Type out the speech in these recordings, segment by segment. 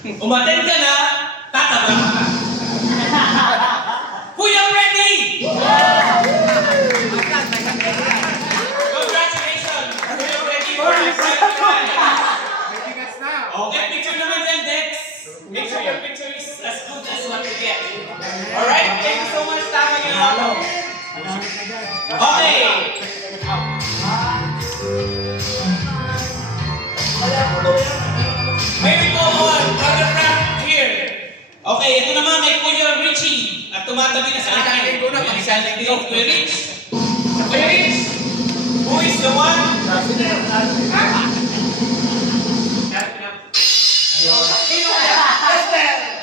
Umattend ka na, tataba ka. Kuya, ready? Congratulations! Kuya, ready for your second one. Okay, picture naman din, Dex. Make sure your picture is as good as what you get. Alright, thank you so much. Tama niyo lang ako. Okay. May we go on, Brother Frank here. Okay, ito naman may Kuya Richie. At tumatabi na sa akin. Kuya Rich. Kuya Rich. Who is the one?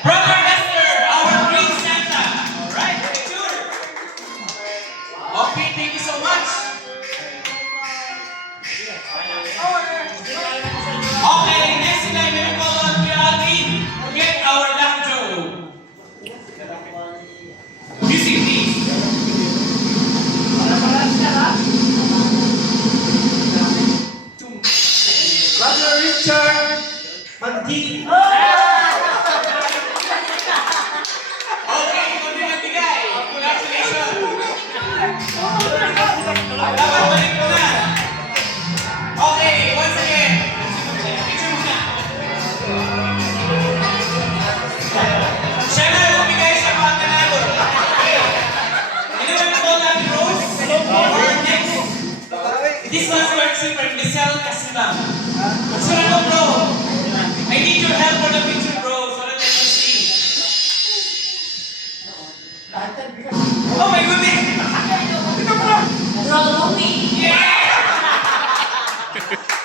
Brother Esther, our Green Santa. Alright, picture. Okay, thank you so much. Okay, next time we will call on Kuya Alvin to get our Lakjo. Music please. Brother Richard Magdi. Okay, ikaw din nagbigay. Congratulations. Dapat balik mo na. Okay, once again. Picture mo na. Siya na nagbigay sa mga kanalo. Okay. Anyone call that Rose? Or next? This one's courtesy from Michelle Casimam. Sure ako, bro. I need your help for the picture, bro, so that I can see. Oh my goodness! Yeah!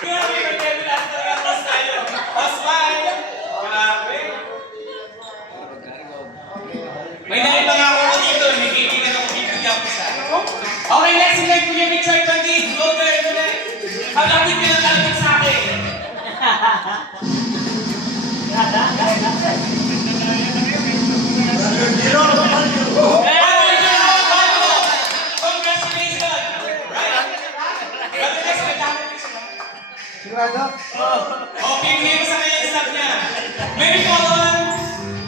Grabe, mag-evidence talaga ang boss tayo. Oh, smile! Grabe. May naibang ako dito. May kaibigan ako dito. Okay, next in line, Kuya Richard Bandit. Go there, go there. Hanggang di pinatalagang sa akin. Brother Jiro Magdi. Congratulations! Right? Brother, next, may dami ko siya. Sigurado? Okay, bigay mo sa kanya yung staff niya. May we call on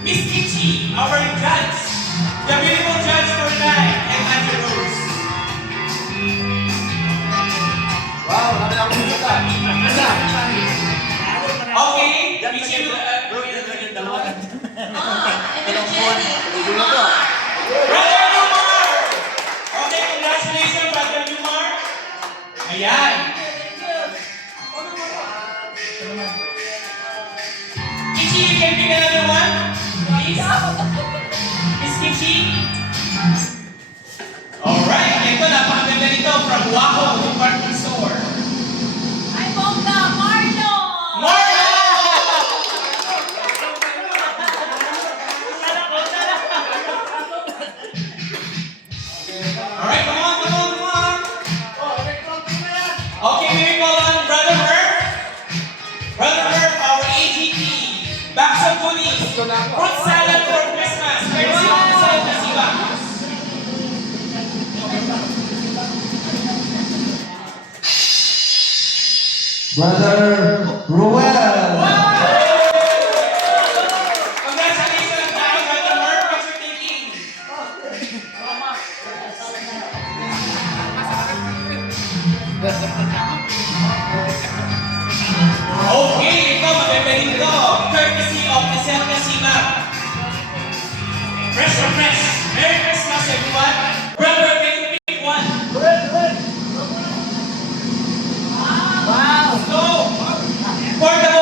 Miss Kichi, our judge. The beautiful judge for tonight, and Andrew Rose. Wow, namin ako dito. Okay, Kichi, Brother Lumar! Okay, congratulations, Brother Lumar. Ayan. Kichi, you can pick another one, please. Miss Kichi. Alright, ito, napakaganda nito from Waco Department Store. Marlo! Alright, come on, come on, come on. Okay, may we call on Brother Herb. Brother Herb, our AGP. Bags of goodies. Fruit salad for Christmas. Courtesy of the Salad Nasiba. Brother Ruel. Congratulations, Brother Herb. Picture taking. Okay, ito, maganda dito. Courtesy of the Salad Nasiba. Fresh from fresh. Merry Christmas, everyone. Brother, can you pick one? So, for the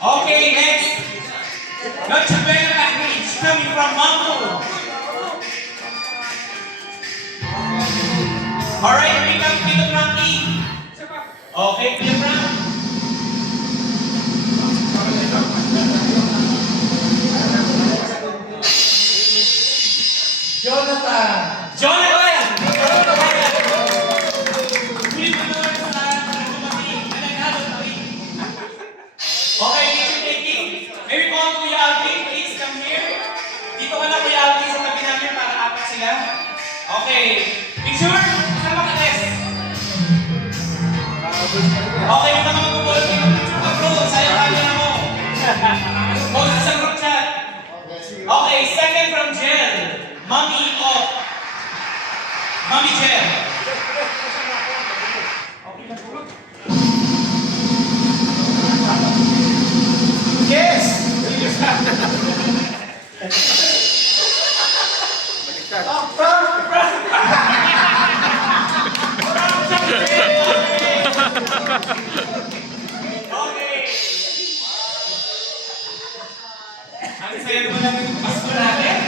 Okay, next. Noche Buena package coming from Mambo. Alright, pick up Tito Frankie. Okay, Tito Frank. Jonathan. Jonathan! Huli mo naman sa lahat ng dumating na naghalot na rin. Okay, picture taking. May we call Kuya Alvin, please come here. Dito ka na Kuya Alvin sa tabi namin para apat sila. Okay, picture. Sama ka, Tess. Okay, yung mga mag-ball dito. Picture ka, bro. Sayang camera mo. Post sa group chat. Okay, second from Jel. Mommy of Mommy Jel. Yes! Okay. Ang saya naman namin yung Pasko natin.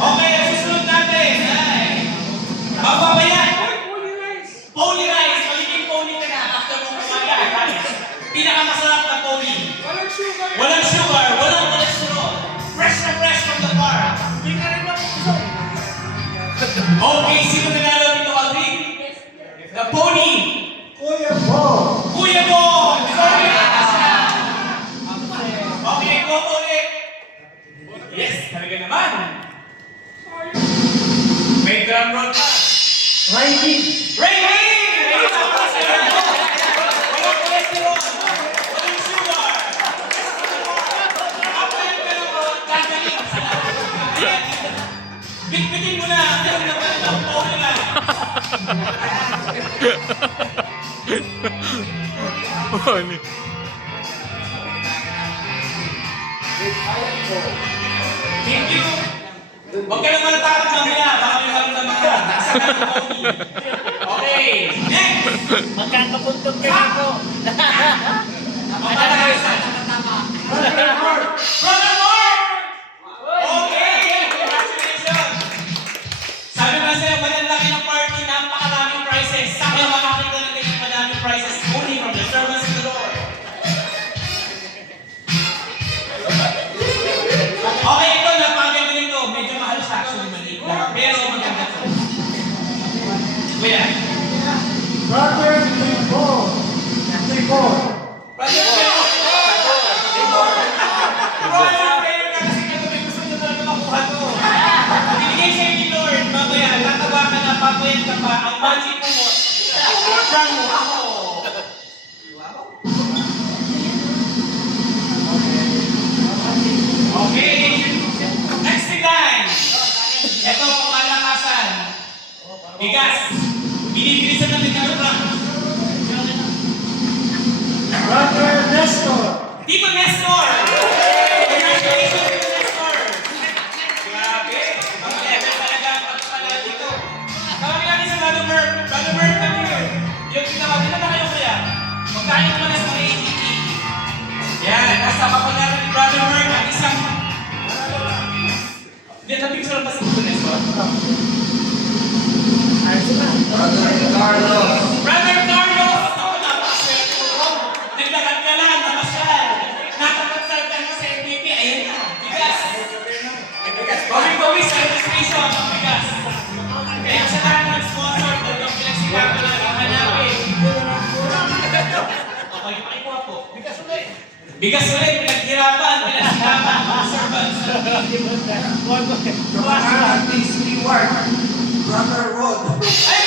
Okay, ang susunod natin ay Mapapayan. Pony rice. Magiging pony ka na after mong kumain. Pinakamasarap na pony. Walang sugar, walang cholesterol. Fresh na fresh from the farm. Okay, sino nanalo dito, Alvin? The pony. Kuya Bo. Kuya mo! Sorry! Okay, go ulit. Yes, talaga naman. May drum roll pa. Riding. Rainy! Walang cholesterol. Walang sugar. Ako yung gano'n, gagaling sa lahat. Bitbitin mo na. Meron na pala ng pony na. Ano? Thank you. Huwag ka naman natakot mamaya. Baka may maramdaman ka. Nasa ka ng pony. Okay, next! Magkakapuntog ka dito. Mamalasan. Brother Mark! Okay! Congratulations! Sabi nga sa'yo, madalaki ng party, napakaraming prizes. Saan kayo makakita ng ganyan madaming prizes? Only from the servants of the Lord. Okay, ito, napaganda nito. Medyo mahal siya actually, maliit lang. Pero maganda to. Kuya. Brother Tribo. Tribo. Brother Leo! Brother Leo na kasi kagabi gusto nyo talaga makuha to. Binigay sa'yo ni Lord, mamaya, tatawa ka na, papayan ka pa, ang magic mo mo. From ako. Okay. Next in line. Ito, pamalakasan. Bigas. Binibilisan natin ka na. Brother Nestor. Tito Nestor! Congratulations, Tito Nestor! Grabe! Ang level talaga ang pagpapala dito. Tawagin natin sa Brother Merv. Brother Merv, come here. Yung tinawagin na kayo kuya. Magkain naman na sa ATP. Yan, nasa kapalaran ni Brother Merv ang isang... Hindi, napicture pa si Tito Nestor. Brother Carlos. Brother Carlos! Ako napakaswerte ko. Naglakad ka lang, namasyal. Natapat sa tanong sa MVP. Ayun na, bigas. Pawis-pawis sa registration ng bigas. Kaya sa lahat ng sponsor, talagang pinagsikapan namin hanapin. Okay, pakikuha po. Bigas ulit. Bigas ulit, pinaghirapan, pinagsikapan ng mga servants. Brother Stewart. Brother Rod. Ay,